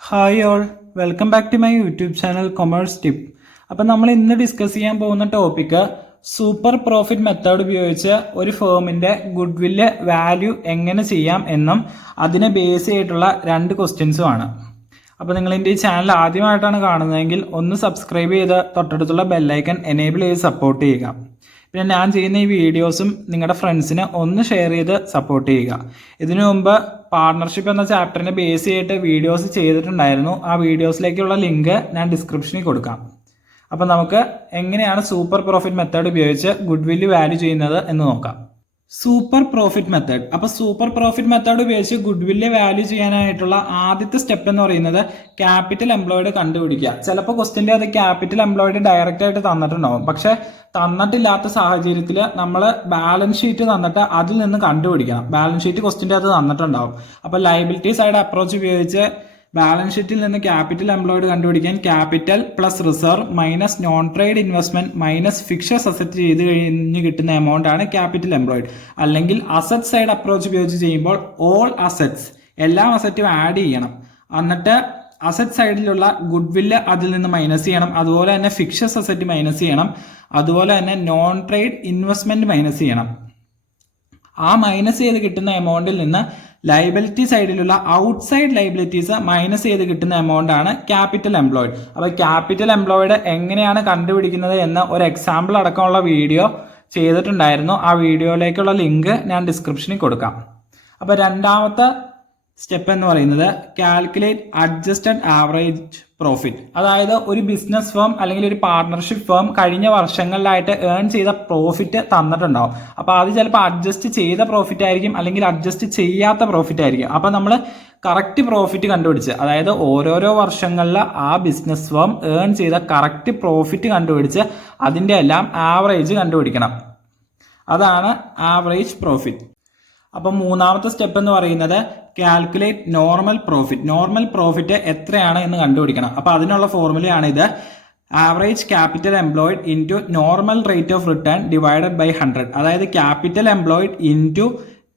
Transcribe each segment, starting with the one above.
Hi all, welcome back to my YouTube channel commerce tip. അപ്പം നമ്മൾ ഇന്ന് discuss ചെയ്യാൻ പോകുന്ന ടോപ്പിക്ക് സൂപ്പർ പ്രോഫിറ്റ് മെത്തേഡ് ഉപയോഗിച്ച് ഒരു ഫേമിൻ്റെ ഗുഡ് വില്ല് വാല്യൂ എങ്ങനെ ചെയ്യാം എന്നും അതിനെ ബേസ് ചെയ്തിട്ടുള്ള രണ്ട് ക്വസ്റ്റ്യൻസുമാണ്. അപ്പോൾ നിങ്ങൾ എൻ്റെ ഈ ചാനൽ ആദ്യമായിട്ടാണ് കാണുന്നതെങ്കിൽ ഒന്ന് സബ്സ്ക്രൈബ് ചെയ്ത് തൊട്ടടുത്തുള്ള ബെല്ലൈക്കൺ എനേബിൾ ചെയ്ത് സപ്പോർട്ട് ചെയ്യുക. പിന്നെ ഞാൻ ചെയ്യുന്ന ഈ വീഡിയോസും നിങ്ങളുടെ ഫ്രണ്ട്സിന് ഒന്ന് ഷെയർ ചെയ്ത് സപ്പോർട്ട് ചെയ്യുക. ഇതിനു മുമ്പ് പാർട്ണർഷിപ്പ് എന്ന ചാപ്റ്ററിനെ ബേസ് ചെയ്തിട്ട് വീഡിയോസ് ചെയ്തിട്ടുണ്ടായിരുന്നു. ആ വീഡിയോസിലേക്കുള്ള ലിങ്ക് ഞാൻ ഡിസ്ക്രിപ്ഷനിൽ കൊടുക്കാം. അപ്പം നമുക്ക് എങ്ങനെയാണ് സൂപ്പർ പ്രോഫിറ്റ് മെത്തേഡ് ഉപയോഗിച്ച് ഗുഡ് വില്ല് വാല്യൂ ചെയ്യുന്നത് എന്ന് നോക്കാം. Super profit method. അപ്പോൾ സൂപ്പർ പ്രോഫിറ്റ് മെത്തേഡ് ഉപയോഗിച്ച് ഗുഡ് വില്ല് വാല്യൂ ചെയ്യാനായിട്ടുള്ള ആദ്യത്തെ സ്റ്റെപ്പ് എന്ന് പറയുന്നത് ക്യാപിറ്റൽ എംപ്ലോയിഡ് കണ്ടുപിടിക്കുക. ചിലപ്പോൾ ക്വസ്റ്റ്യൻ്റെ അത് ക്യാപിറ്റൽ എംപ്ലോയിഡ് ഡയറക്റ്റ് ആയിട്ട് തന്നിട്ടുണ്ടാവും. പക്ഷെ തന്നിട്ടില്ലാത്ത സാഹചര്യത്തിൽ നമ്മൾ ബാലൻസ് ഷീറ്റ് തന്നിട്ട് അതിൽ നിന്ന് കണ്ടുപിടിക്കണം. ബാലൻസ് ഷീറ്റ് ക്വസ്റ്റ്യൻ്റെ അത് തന്നിട്ടുണ്ടാവും. അപ്പോൾ ലയബിലിറ്റി സൈഡ് അപ്രോച്ച് ഉപയോഗിച്ച് ബാലൻസ് ഷീറ്റിൽ നിന്ന് ക്യാപിറ്റൽ എംപ്ലോയിഡ് കണ്ടുപിടിക്കാൻ capital plus reserve minus non trade investment minus fixed asset ചെയ്ത് കഴിഞ്ഞ് കിട്ടുന്ന എമൗണ്ട് ആണ് ക്യാപിറ്റൽ എംപ്ലോയിഡ്. അല്ലെങ്കിൽ അസറ്റ് സൈഡ് അപ്രോച്ച് ഉപയോഗിച്ച് ചെയ്യുമ്പോൾ ഓൾ അസറ്റ്സ്, എല്ലാ അസറ്റും ആഡ് ചെയ്യണം. എന്നിട്ട് അസറ്റ് സൈഡിലുള്ള ഗുഡ് വില്ല് അതിൽ നിന്ന് മൈനസ് ചെയ്യണം. അതുപോലെ തന്നെ ഫിക്സഡ് അസറ്റ് മൈനസ് ചെയ്യണം. അതുപോലെ തന്നെ നോൺ ട്രേഡ് ഇൻവെസ്റ്റ്മെന്റ് മൈനസ് ചെയ്യണം. ആ മൈനസ് ചെയ്ത് കിട്ടുന്ന എമൗണ്ടിൽ നിന്ന് ലയബിലിറ്റി സൈഡിലുള്ള ഔട്ട്സൈഡ് ലയബിലിറ്റീസ് മൈനസ് ചെയ്ത് കിട്ടുന്ന എമൗണ്ട് ആണ് ക്യാപിറ്റൽ എംപ്ലോയിഡ്. അപ്പോൾ ക്യാപിറ്റൽ എംപ്ലോയിഡ് എങ്ങനെയാണ് കണ്ടുപിടിക്കുന്നത് എന്ന ഒരു എക്സാമ്പിൾ അടക്കമുള്ള വീഡിയോ ചെയ്തിട്ടുണ്ടായിരുന്നു. ആ വീഡിയോയിലേക്കുള്ള ലിങ്ക് ഞാൻ ഡിസ്ക്രിപ്ഷനിൽ കൊടുക്കാം. അപ്പോൾ രണ്ടാമത്തെ സ്റ്റെപ്പ് എന്ന് പറയുന്നത് കാൽക്കുലേറ്റ് അഡ്ജസ്റ്റഡ് ആവറേജ് പ്രോഫിറ്റ്. അതായത് ഒരു ബിസിനസ് ഫേം അല്ലെങ്കിൽ ഒരു പാർട്ണർഷിപ്പ് ഫേം കഴിഞ്ഞ വർഷങ്ങളിലായിട്ട് ഏൺ ചെയ്ത പ്രോഫിറ്റ് തന്നിട്ടുണ്ടാവും. അപ്പോൾ അത് ചിലപ്പോൾ അഡ്ജസ്റ്റ് ചെയ്ത പ്രോഫിറ്റ് ആയിരിക്കും, അല്ലെങ്കിൽ അഡ്ജസ്റ്റ് ചെയ്യാത്ത പ്രോഫിറ്റ് ആയിരിക്കും. അപ്പോൾ നമ്മൾ കറക്റ്റ് പ്രോഫിറ്റ് കണ്ടുപിടിച്ച്, അതായത് ഓരോരോ വർഷങ്ങളിൽ ആ ബിസിനസ് ഫേം ഏൺ ചെയ്ത കറക്റ്റ് പ്രോഫിറ്റ് കണ്ടുപിടിച്ച് അതിൻ്റെ എല്ലാം ആവറേജ് കണ്ടുപിടിക്കണം. അതാണ് ആവറേജ് പ്രോഫിറ്റ്. അപ്പം മൂന്നാമത്തെ സ്റ്റെപ്പ് എന്ന് പറയുന്നത് calculate normal profit. Normal profit എത്രയാണ് എന്ന് കണ്ടുപിടിക്കണം. അപ്പോൾ അതിനുള്ള ഫോർമുലയാണ് ഇത്. Average capital employed into normal rate of return divided by 100. അതായത് capital employed into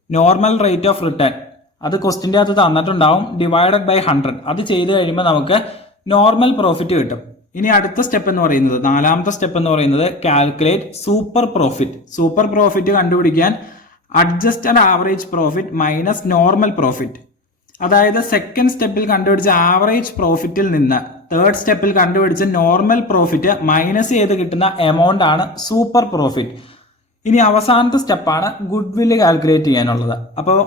normal rate of return, അത് ക്വസ്റ്റിൻ്റെ അകത്ത് തന്നിട്ടുണ്ടാവും, ഡിവൈഡഡ് ബൈ 100. അത് ചെയ്ത് കഴിയുമ്പോൾ നമുക്ക് നോർമൽ പ്രോഫിറ്റ് കിട്ടും. ഇനി അടുത്ത സ്റ്റെപ്പ് എന്ന് പറയുന്നത്, നാലാമത്തെ സ്റ്റെപ്പ് എന്ന് പറയുന്നത് calculate super profit. Super profit കണ്ടുപിടിക്കാൻ adjusted average profit minus normal profit. അതായത് സെക്കൻഡ് സ്റ്റെപ്പിൽ കണ്ടുപിടിച്ച ആവറേജ് പ്രോഫിറ്റിൽ നിന്ന് തേർഡ് സ്റ്റെപ്പിൽ കണ്ടുപിടിച്ച നോർമൽ പ്രോഫിറ്റ് മൈനസ് ചെയ്ത് കിട്ടുന്ന എമൗണ്ട് ആണ് സൂപ്പർ പ്രോഫിറ്റ്. ഇനി അവസാനത്തെ സ്റ്റെപ്പാണ് ഗുഡ് വില്ല് കാൽക്കുലേറ്റ് ചെയ്യാനുള്ളത്. അപ്പോൾ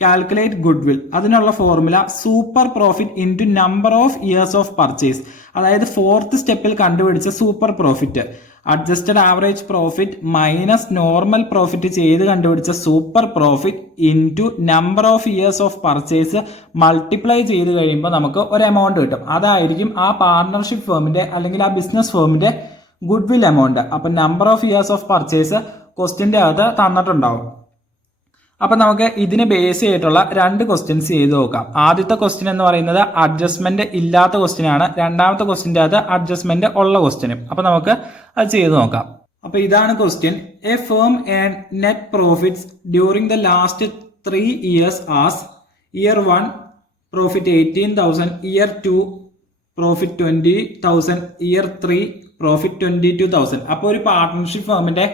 കാൽക്കുലേറ്റ് ഗുഡ് വിൽ, അതിനുള്ള formula super profit into number of years of purchase. അതായത് ഫോർത്ത് സ്റ്റെപ്പിൽ കണ്ടുപിടിച്ച super profit adjusted average profit minus normal profit ചെയ്ത് കണ്ടുപിടിച്ച super profit into number of years of purchase multiply ചെയ്ത് കഴിയുമ്പോൾ നമുക്ക് ഒരു എമൗണ്ട് കിട്ടും. അതായിരിക്കും ആ പാർട്ണർഷിപ്പ് ഫേമിന്റെ അല്ലെങ്കിൽ ആ ബിസിനസ് ഫേമിന്റെ ഗുഡ് വിൽ എമൗണ്ട്. അപ്പം number of years of purchase ക്വസ്റ്റിൻ്റെ അകത്ത് തന്നിട്ടുണ്ടാവും. അപ്പം നമുക്ക് ഇതിനെ ബേസ് ചെയ്തിട്ടുള്ള രണ്ട് ക്വസ്റ്റ്യൻസ് ചെയ്ത് നോക്കാം. ആദ്യത്തെ ക്വസ്റ്റ്യൻ എന്ന് പറയുന്നത് അഡ്ജസ്റ്റ്മെന്റ് ഇല്ലാത്ത ക്വസ്റ്റ്യൻ ആണ്. രണ്ടാമത്തെ ക്വസ്റ്റ്യൻ്റെ അത് അഡ്ജസ്റ്റ്മെന്റ് ഉള്ള ക്വസ്റ്റ്യനും. അപ്പം നമുക്ക് അത് ചെയ്ത് നോക്കാം. അപ്പോൾ ഇതാണ് question. A firm earn net profits during the last 3 years as year 1 profit 18,000, year 2 profit 20,000, year 3 profit 22,000. അപ്പോൾ ഒരു പാർട്ണർഷിപ്പ് ഫേമിന്റെ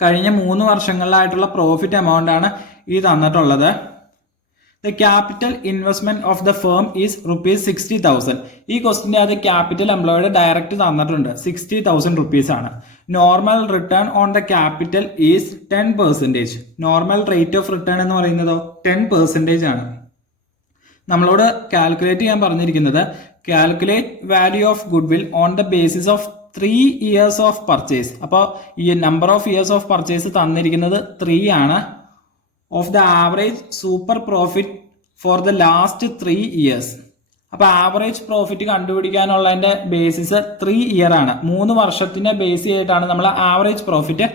കഴിഞ്ഞ 3 വർഷങ്ങളിലായിട്ടുള്ള പ്രോഫിറ്റ് എമൗണ്ട് ആണ് ഈ തന്നിട്ടുള്ളത്. The capital investment of the firm is ₹60,000. ഈ ക്വസ്റ്റിൻ്റെ അത് ക്യാപിറ്റൽ എംപ്ലോയിഡ് ഡയറക്റ്റ് തന്നിട്ടുണ്ട്, 60,000 റുപ്പീസ് ആണ്. Normal return on the capital is 10%. Normal rate of return എന്ന് പറയുന്നതോ 10% ആണ്. നമ്മളോട് കാൽക്കുലേറ്റ് ചെയ്യാൻ പറഞ്ഞിരിക്കുന്നത് calculate value of good will on the basis of 3 years of purchase. അപ്പോൾ ഈ number of years of purchase തന്നിരിക്കുന്നത് 3 ആണ്. Of the average super profit for the last 3 years. അപ്പോൾ ആവറേജ് പ്രോഫിറ്റ് കണ്ടുപിടിക്കാനുള്ളതിന്റെ ബേസിസ് 3 year ആണ്. 3 വർഷത്തിന്റെ base ചെയ്തിട്ടാണ് നമ്മൾ average profit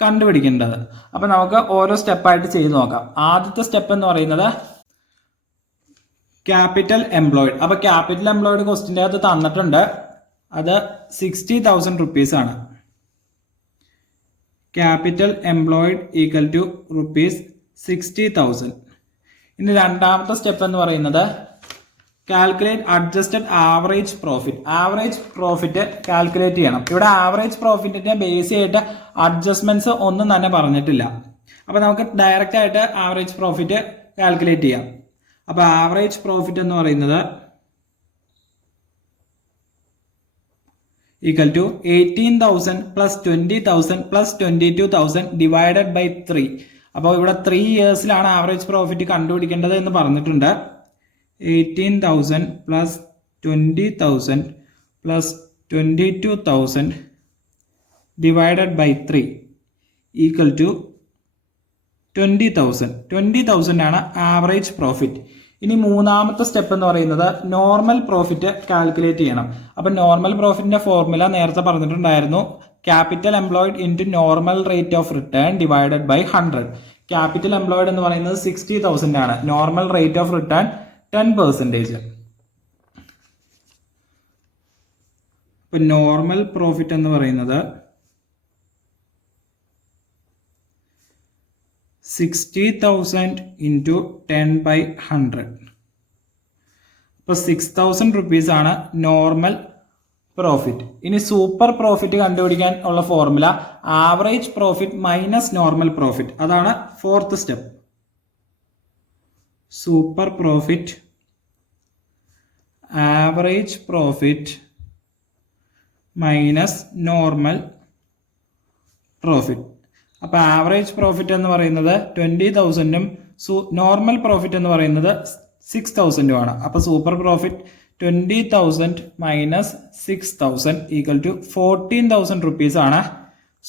കണ്ടുപിടിക്കേണ്ടത്. അപ്പോൾ നമുക്ക് ഓരോ സ്റ്റെപ്പായിട്ട് ചെയ്ത് നോക്കാം. ആദ്യത്തെ സ്റ്റെപ്പ് എന്ന് പറയുന്നത് ക്യാപിറ്റൽ എംപ്ലോയിഡ്. അപ്പോൾ ക്യാപിറ്റൽ എംപ്ലോയിഡ് ക്വസ്റ്റിൻ്റെ അകത്ത് തന്നിട്ടുണ്ട്, അത് 60,000 റുപ്പീസ് ആണ്. Capital employed equal to ₹60,000. ഇനി രണ്ടാമത്തെ സ്റ്റെപ്പ് എന്ന് പറയുന്നത് calculate adjusted average profit. Average profit calculate ചെയ്യണം. ഇവിടെ ആവറേജ് പ്രോഫിറ്റിന്റെ ബേസ് ആയിട്ട് അഡ്ജസ്റ്റ്മെന്റ്സ് ഒന്നും തന്നെ പറഞ്ഞിട്ടില്ല. അപ്പൊ നമുക്ക് ഡയറക്റ്റ് ആയിട്ട് ആവറേജ് പ്രോഫിറ്റ് കാൽക്കുലേറ്റ് ചെയ്യാം. അപ്പൊ ആവറേജ് പ്രോഫിറ്റ് എന്ന് പറയുന്നത് equal to 18,000 plus 20,000 plus 22,000 divided by 3. അപ്പോൾ ഇവിടെ 3 ഇയേഴ്സിലാണ് ആവറേജ് പ്രോഫിറ്റ് കണ്ടുപിടിക്കേണ്ടത് എന്ന് പറഞ്ഞിട്ടുണ്ട്. 18,000 plus 20,000 plus 22,000 divided by 3 equal to 20,000. 20,000 ആണ് ആവറേജ് പ്രോഫിറ്റ്. ഇനി മൂന്നാമത്തെ സ്റ്റെപ്പ് എന്ന് പറയുന്നത് നോർമൽ പ്രോഫിറ്റ് കാൽക്കുലേറ്റ് ചെയ്യണം. അപ്പൊ നോർമൽ പ്രോഫിറ്റിന്റെ ഫോർമുല നേരത്തെ പറഞ്ഞിട്ടുണ്ടായിരുന്നു. Capital employed into normal rate of return divided by 100. Capital employed എന്ന് പറയുന്നത് 60,000 ആണ്. Normal rate of return 10%. ഇപ്പൊ നോർമൽ പ്രോഫിറ്റ് എന്ന് പറയുന്നത് 60,000 into 10 by 100. അപ്പോൾ 6,000 റുപ്പീസ് ആണ് നോർമൽ പ്രോഫിറ്റ്. ഇനി സൂപ്പർ പ്രോഫിറ്റ് കണ്ടുപിടിക്കാൻ ഉള്ള formula average profit minus normal profit. അതാണ് fourth step. Super profit average profit minus normal profit. അപ്പൊ ആവറേജ് പ്രോഫിറ്റ് എന്ന് പറയുന്നത് 20,000ഉം നോർമൽ പ്രോഫിറ്റ് എന്ന് പറയുന്നത് 6,000ഉം ആണ്. അപ്പൊ super profit 20,000 minus 6,000 equal to 14,000 rupees ആണ്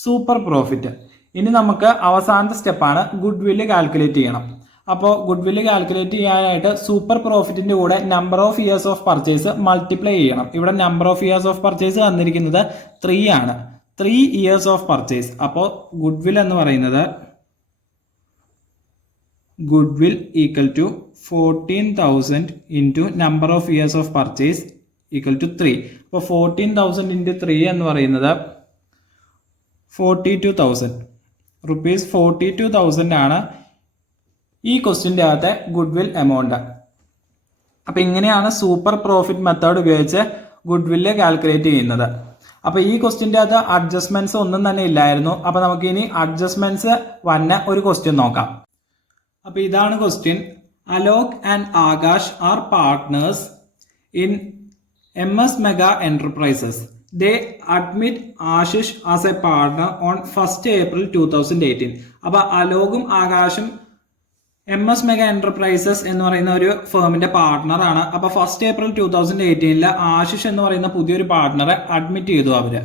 സൂപ്പർ പ്രോഫിറ്റ്. ഇനി നമുക്ക് അവസാനത്തെ സ്റ്റെപ്പാണ് ഗുഡ് വില്ല് കാൽക്കുലേറ്റ് ചെയ്യണം. അപ്പോൾ ഗുഡ് വില്ല് കാൽക്കുലേറ്റ് ചെയ്യാനായിട്ട് സൂപ്പർ പ്രോഫിറ്റിന്റെ കൂടെ number of years of purchase മൾട്ടിപ്ലൈ ചെയ്യണം. ഇവിടെ number of years of purchase തന്നിരിക്കുന്നത് 3 ആണ്. 3 ഇയേഴ്സ് ഓഫ് പർച്ചേസ്. അപ്പോൾ ഗുഡ് വിൽ എന്ന് പറയുന്നത് goodwill equal to 14,000 into number of years of purchase equal to 3. അപ്പോൾ 14,000 ഇൻറ്റു 3 എന്ന് പറയുന്നത് 42,000 റുപ്പീസ്. 42,000 ആണ് ഈ ക്വസ്റ്റ്യൻ്റെ അകത്തെ ഗുഡ് വിൽ എമൗണ്ട്. അപ്പം ഇങ്ങനെയാണ് സൂപ്പർ പ്രോഫിറ്റ് മെത്തേഡ് ഉപയോഗിച്ച് ഗുഡ് വില്ല് കാൽക്കുലേറ്റ് ചെയ്യുന്നത്. അപ്പൊ ഈ ക്വസ്റ്റ്യൻ്റെ അകത്ത് അഡ്ജസ്റ്റ്മെന്റ്സ് ഒന്നും തന്നെ ഇല്ലായിരുന്നു. അപ്പൊ നമുക്ക് ഇനി അഡ്ജസ്റ്റ്മെന്റ്സ് വന്ന ഒരു ക്വസ്റ്റ്യൻ നോക്കാം. അപ്പൊ ഇതാണ് question. Alok and Akash are partners in MS Mega Enterprises. They admit Ashish as a partner on 1st April 2018. അപ്പൊ അലോകും ആകാശും MS Mega Enterprises എന്ന് പറയുന്ന ഒരു ഫേമിന്റെ പാർട്ട്ണർ ആണ്. അപ്പൊ 1st April 2018 ആശിഷ് എന്ന് പറയുന്ന പുതിയൊരു പാർട്ട്ണറെ അഡ്മിറ്റ് ചെയ്തു അവര്.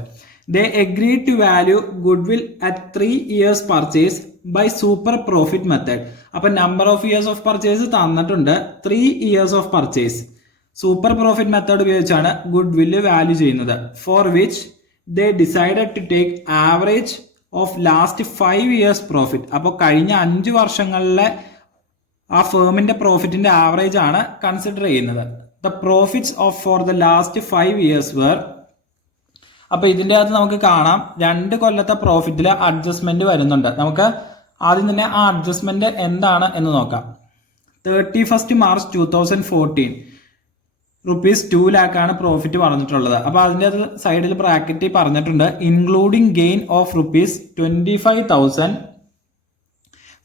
They agreed to value goodwill at 3 years purchase by super profit method. അപ്പൊ number of years of purchase തന്നിട്ടുണ്ട്. 3 years of purchase super profit method ഉപയോഗിച്ചാണ് ഗുഡ് വില്ല് വാല്യൂ ചെയ്യുന്നത്. For which they decided to take average of last 5 years profit. അപ്പോൾ കഴിഞ്ഞ 5 വർഷങ്ങളിലെ ആ ഫേമിന്റെ പ്രോഫിറ്റിന്റെ ആവറേജ് ആണ് കൺസിഡർ ചെയ്യുന്നത്. The profits of for the last 5 years were. അപ്പൊ ഇതിന്റെ അകത്ത് നമുക്ക് കാണാം 2 കൊല്ലത്തെ പ്രോഫിറ്റിൽ അഡ്ജസ്റ്റ്മെന്റ് വരുന്നുണ്ട്. നമുക്ക് ആദ്യം തന്നെ ആ അഡ്ജസ്റ്റ്മെന്റ് എന്താണ് എന്ന് നോക്കാം. 31st March 2014 റുപ്പീസ് 2 lakh ആണ് പ്രോഫിറ്റ് പറഞ്ഞിട്ടുള്ളത്. അപ്പൊ അതിന്റെ സൈഡിൽ ബ്രാക്കറ്റിൽ പറഞ്ഞിട്ടുണ്ട് including gain of rupees 25,000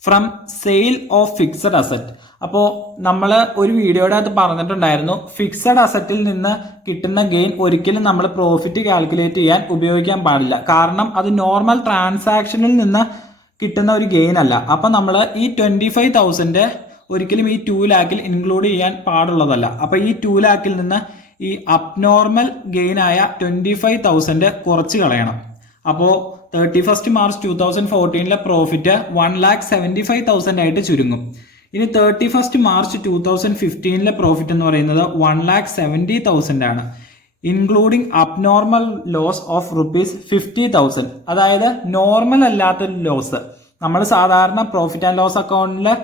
from sale of fixed asset. അപ്പോൾ നമ്മൾ ഒരു വീഡിയോയുടെ അകത്ത് പറഞ്ഞിട്ടുണ്ടായിരുന്നു ഫിക്സഡ് അസറ്റിൽ നിന്ന് കിട്ടുന്ന ഗെയിൻ ഒരിക്കലും നമ്മൾ പ്രോഫിറ്റ് കാൽക്കുലേറ്റ് ചെയ്യാൻ ഉപയോഗിക്കാൻ പാടില്ല. കാരണം അത് നോർമൽ ട്രാൻസാക്ഷനിൽ നിന്ന് കിട്ടുന്ന ഒരു ഗെയിൻ അല്ല. അപ്പം നമ്മൾ ഈ 25,000 ഒരിക്കലും ഈ 2 lakhൽ ഇൻക്ലൂഡ് ചെയ്യാൻ പാടുള്ളതല്ല. അപ്പൊ ഈ 2 lakhൽ നിന്ന് ഈ അബ്നോർമൽ ഗെയിൻ ആയ 25,000 കുറച്ച് കളയണം. അപ്പോൾ 31st March 2014 പ്രോഫിറ്റ് 1,75,000 ആയിട്ട് ചുരുങ്ങും. ഇനി 31st March 2015 പ്രോഫിറ്റ് എന്ന് പറയുന്നത് 1,70,000 ആണ്. Including abnormal loss of rupees 50,000. അതായത് നോർമൽ അല്ലാത്ത ലോസ്. നമ്മൾ സാധാരണ പ്രോഫിറ്റ് ആൻഡ് ലോസ് അക്കൗണ്ടിലെ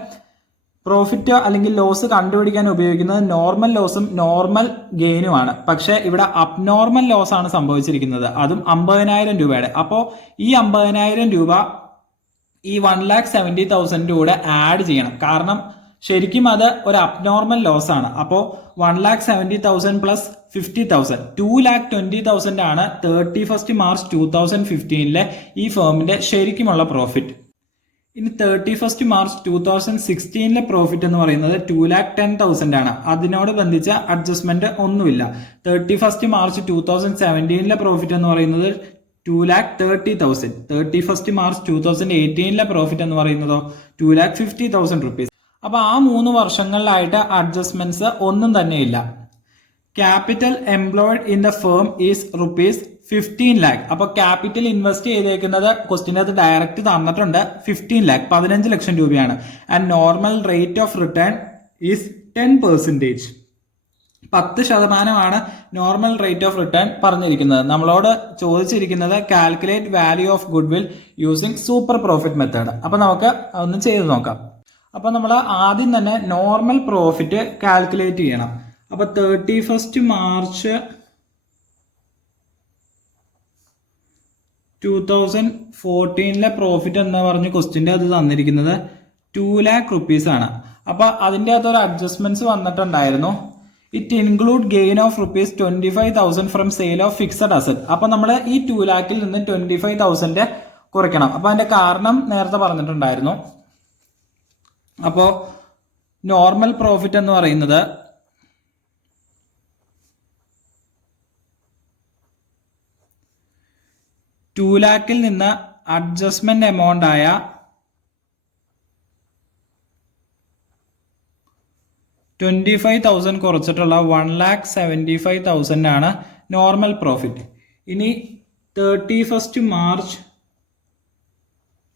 പ്രോഫിറ്റ് അല്ലെങ്കിൽ ലോസ് കണ്ടുപിടിക്കാൻ ഉപയോഗിക്കുന്നത് നോർമൽ ലോസും നോർമൽ ഗെയിനുമാണ്. പക്ഷെ ഇവിടെ അബ്നോർമൽ ലോസ് ആണ് സംഭവിച്ചിരിക്കുന്നത്. അതും 50,000 രൂപയുടെ. അപ്പോൾ ഈ 50,000 രൂപ ഈ 1,70,000 കൂടെ ആഡ് ചെയ്യണം. കാരണം ശരിക്കും അത് ഒരു അബ്നോർമൽ ലോസ് ആണ്. അപ്പോൾ 1,70,000 പ്ലസ് 50,000 2,20,000 ആണ് 31 മാർച്ച് 2015 ഈ ഫേമിന്റെ ശരിക്കുമുള്ള പ്രോഫിറ്റ്. ഇനി 31 മാർച്ച് 2016 പ്രോഫിറ്റ് എന്ന് പറയുന്നത് 2,10,000 ആണ്. അതിനോട് ബന്ധിച്ച അഡ്ജസ്റ്റ്മെന്റ് ഒന്നുമില്ല. 31 മാർച്ച് 2017 പ്രോഫിറ്റ് എന്ന് പറയുന്നത് 2,30,000. 31 മാർച്ച് 2018 പ്രോഫിറ്റ് എന്ന് പറയുന്നതോ 2,50,000 റുപ്പീസ്. അപ്പൊ ആ 3 വർഷങ്ങളിലായിട്ട് അഡ്ജസ്റ്റ്മെന്റ്സ് ഒന്നും തന്നെയില്ല. Capital employed in the firm is rupees 15 lakh. അപ്പൊ ക്യാപിറ്റൽ ഇൻവെസ്റ്റ് ചെയ്തേക്കുന്നത് ക്വസ്റ്റിൻ്റെ അത് ഡയറക്റ്റ് തന്നിട്ടുണ്ട് 15 lakh 15 ലക്ഷം രൂപയാണ്. And normal rate of return is 10%. 10% normal rate of return പറഞ്ഞിരിക്കുന്നത്. നമ്മളോട് ചോദിച്ചിരിക്കുന്നത് calculate value of good will using super profit method. അപ്പൊ നമുക്ക് അതൊന്ന് ചെയ്ത് നോക്കാം. അപ്പൊ നമ്മൾ ആദ്യം തന്നെ നോർമൽ പ്രോഫിറ്റ് കാൽക്കുലേറ്റ് ചെയ്യണം. അപ്പൊ 31 മാർച്ച് 2014 പ്രോഫിറ്റ് എന്ന് പറഞ്ഞ ക്വസ്റ്റിന്റെ അത് തന്നിരിക്കുന്നത് 2 lakh റുപ്പീസ് ആണ്. അപ്പൊ അതിന്റെ അകത്ത് ഒരു അഡ്ജസ്റ്റ്മെന്റ്സ് വന്നിട്ടുണ്ടായിരുന്നു. It include gain of rupees 25,000 from sale of fixed asset. അപ്പൊ നമ്മൾ ഈ 2 lakhൽ നിന്ന് 25,000 കുറയ്ക്കണം. അപ്പൊ അതിന്റെ കാരണം നേരത്തെ പറഞ്ഞിട്ടുണ്ടായിരുന്നു. അപ്പോ നോർമൽ പ്രോഫിറ്റ് എന്ന് പറയുന്നത് 2 lakhൽ നിന്ന് അഡ്ജസ്റ്റ്മെന്റ് എമൗണ്ട് ആയ 25,000 കുറച്ചിട്ടുള്ള 1,75,000 ആണ് നോർമൽ പ്രോഫിറ്റ്. ഇനി 31 മാർച്ച്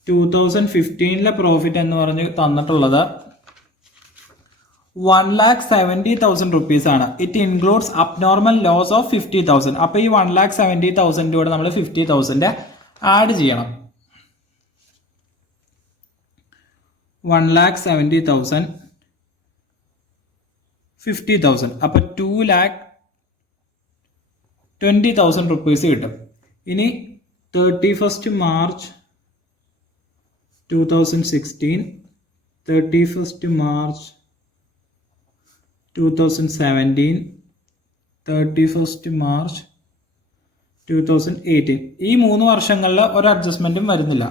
2015 പ്രോഫിറ്റ് എന്ന് പറഞ്ഞ് തന്നിട്ടുള്ളത് 1,70,000 റുപ്പീസ് ആണ്. It includes abnormal loss of 50,000. അപ്പൊ ഈ 1,70,000 കൂടെ നമ്മൾ 50,000 ആഡ് ചെയ്യണം. 1,70,000 50,000 അപ്പൊ 2,20,000 റുപ്പീസ് കിട്ടും. ഇനി 31 മാർച്ച് 2016, 31 മാർച്ച് 2017, 31 മാർച്ച് 2018 ഈ 3 വർഷങ്ങളിൽ ഒരു അഡ്ജസ്റ്റ്മെന്റും വരുന്നില്ല.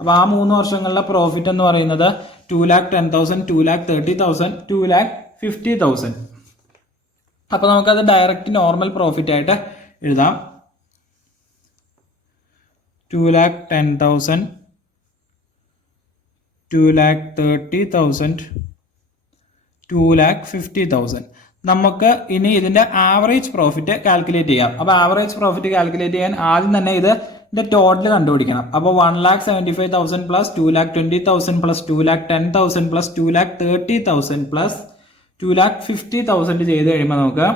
അപ്പൊ ആ 3 വർഷങ്ങളിലെ പ്രോഫിറ്റ് എന്ന് പറയുന്നത് 2,10,000, 2,30,000, 2,50,000. അപ്പൊ നമുക്കത് ഡയറക്റ്റ് നോർമൽ പ്രോഫിറ്റ് ആയിട്ട് എഴുതാം. 2,10,000, 2,30,000, 2,50,000. നമുക്ക് ഇനി ഇതിന്റെ ആവറേജ് പ്രോഫിറ്റ് കാൽക്കുലേറ്റ് ചെയ്യാം. അപ്പൊ ആവറേജ് പ്രോഫിറ്റ് കാൽക്കുലേറ്റ് ചെയ്യാൻ ആദ്യം തന്നെ ഇതിന്റെ ടോട്ടൽ കണ്ടുപിടിക്കണം. അപ്പൊ 1,75,000 പ്ലസ് 2,20,000 പ്ലസ് 2,10,000 പ്ലസ് 2,30,000 പ്ലസ് 2,50,000 ചെയ്ത് കഴിയുമ്പോൾ നമുക്ക്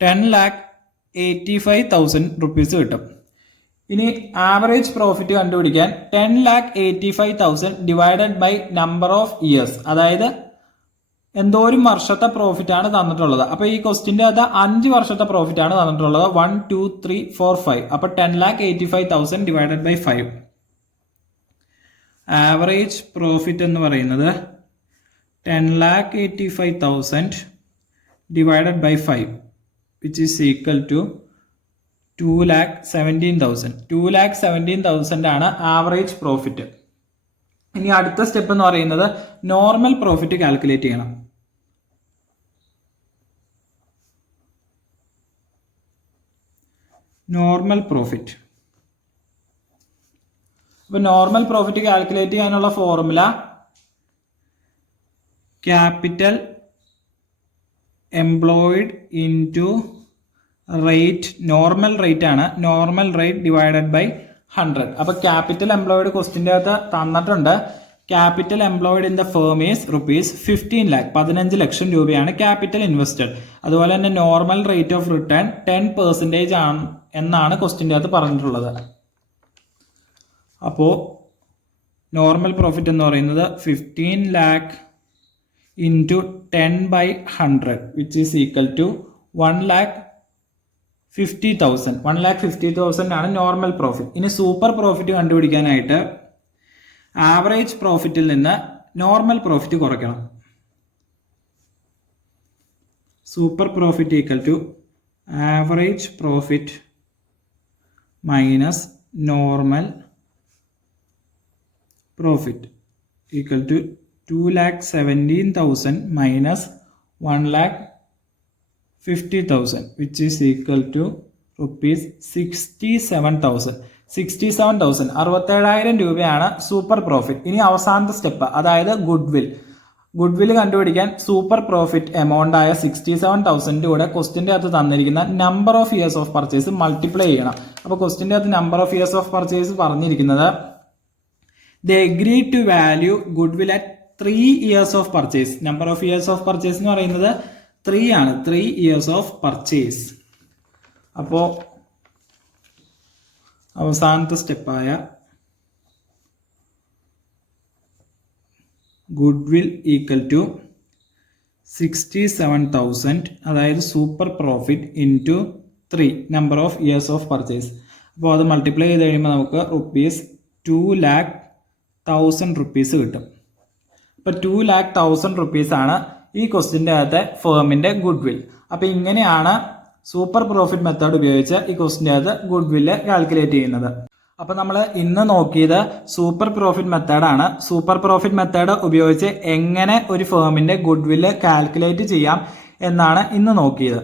10,85,000 റുപ്പീസ് കിട്ടും. ഇനി ആവറേജ് പ്രോഫിറ്റ് കണ്ടുപിടിക്കാൻ 10,85,000 divided by number of years, അതായത് എന്തോരം വർഷത്തെ പ്രോഫിറ്റ് ആണ് തന്നിട്ടുള്ളത്. അപ്പൊ ഈ ക്വസ്റ്റിന്റെ അത് 5 വർഷത്തെ പ്രോഫിറ്റ് ആണ് തന്നിട്ടുള്ളത്. 1, 2, 3, 4, 5. അപ്പൊ 10,85,000 ഡിവൈഡഡ് ബൈ 5. ആവറേജ് പ്രോഫിറ്റ് എന്ന് പറയുന്നത് 10,85,000 divided by 5 which is equal to 2,17,000. 2,17,000 ആണ് ആവറേജ് പ്രോഫിറ്റ്. ഇനി അടുത്ത സ്റ്റെപ്പ് എന്ന് പറയുന്നത് നോർമൽ പ്രോഫിറ്റ് കാൽക്കുലേറ്റ് ചെയ്യണം. Normal profit. അപ്പൊ നോർമൽ പ്രോഫിറ്റ് കാൽക്കുലേറ്റ് ചെയ്യാനുള്ള formula capital employed into rate, normal rate ആണ്. Normal rate divided by 100. അപ്പൊ ക്യാപിറ്റൽ എംപ്ലോയിഡ് ക്വസ്റ്റിന്റെ അകത്ത് തന്നിട്ടുണ്ട്. Capital employed in the firm is rupees 15 lakh 15 ലക്ഷം രൂപയാണ് ക്യാപിറ്റൽ ഇൻവെസ്റ്റഡ്. അതുപോലെ തന്നെ നോർമൽ റേറ്റ് ഓഫ് റിട്ടേൺ 10% ആണ് എന്നാണ് ക്വസ്റ്റിന്റെ അകത്ത് പറഞ്ഞിട്ടുള്ളത്. അപ്പോ നോർമൽ പ്രോഫിറ്റ് എന്ന് പറയുന്നത് 15 lakh into 10/100 which is equal to 1,50,000. 1,50,000 ആണ് നോർമൽ പ്രോഫിറ്റ്. ഇനി സൂപ്പർ പ്രോഫിറ്റ് കണ്ടുപിടിക്കാനായിട്ട് ആവറേജ് പ്രോഫിറ്റിൽ നിന്ന് നോർമൽ പ്രോഫിറ്റ് കുറയ്ക്കണം. Super profit equal to average profit minus normal profit equal to 2,17,000 minus 1,50,000 which is equal to rupees 67,000. 67,000 രൂപയാണ് super profit. ഇനി അവസാനത്തെ step, അതായത് ഗുഡ് വിൽ കണ്ടുപിടിക്കാൻ സൂപ്പർ പ്രോഫിറ്റ് എമൗണ്ട് ആയ 67,000 കൂടെ ക്വസ്റ്റിന്റെ അകത്ത് തന്നിരിക്കുന്ന number of years of purchase മൾട്ടിപ്ലൈ ചെയ്യണം. അപ്പോൾ ക്വസ്റ്റിന്റെ അകത്ത് number of years of purchase പറഞ്ഞിരിക്കുന്നത് they agree to value goodwill at 3 years of purchase. Number of years of purchase എന്ന് പറയുന്നത് 3 ആണ്. 3 years of purchase. അപ്പോൾ അവസാനത്തെ സ്റ്റെപ്പായ ഗുഡ്വിൽ ഈക്വൽ ടു 67,000, അതായത് super profit into 3 number of years of purchase. അപ്പോൾ അത് multiply ചെയ്ത് കഴിയുമ്പോൾ നമുക്ക് ₹2,01,000 കിട്ടും. അപ്പോൾ 2,01,000 ആണ് ഈ ക്വസ്റ്റിൻ്റെ അകത്തെ ഫേമിൻ്റെ ഗുഡ്വിൽ. അപ്പോൾ ഇങ്ങനെയാണ് സൂപ്പർ പ്രോഫിറ്റ് മെത്തേഡ് ഉപയോഗിച്ച് ഈ ക്വസ്റ്റിൻ്റെ അകത്ത് ഗുഡ്വില്ല് കാൽക്കുലേറ്റ് ചെയ്യുന്നത്. അപ്പോൾ നമ്മൾ ഇന്ന് നോക്കിയത് സൂപ്പർ പ്രോഫിറ്റ് മെത്തേഡാണ്. സൂപ്പർ പ്രോഫിറ്റ് മെത്തേഡ് ഉപയോഗിച്ച് എങ്ങനെ ഒരു ഫേമിൻ്റെ ഗുഡ്വില്ല് കാൽക്കുലേറ്റ് ചെയ്യാം എന്നാണ് ഇന്ന് നോക്കിയത്.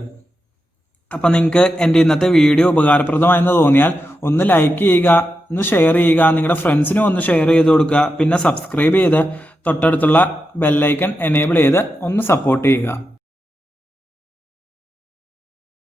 അപ്പം നിങ്ങൾക്ക് എൻ്റെ ഇന്നത്തെ വീഡിയോ ഉപകാരപ്രദമായെന്ന് തോന്നിയാൽ ഒന്ന് ലൈക്ക് ചെയ്യുക, ഒന്ന് ഷെയർ ചെയ്യുക, നിങ്ങളുടെ ഫ്രണ്ട്സിനും ഒന്ന് ഷെയർ ചെയ്ത് കൊടുക്കുക. പിന്നെ സബ്സ്ക്രൈബ് ചെയ്ത് തൊട്ടടുത്തുള്ള ബെല്ലൈക്കൺ എനേബിൾ ചെയ്ത് ഒന്ന് സപ്പോർട്ട് ചെയ്യുക.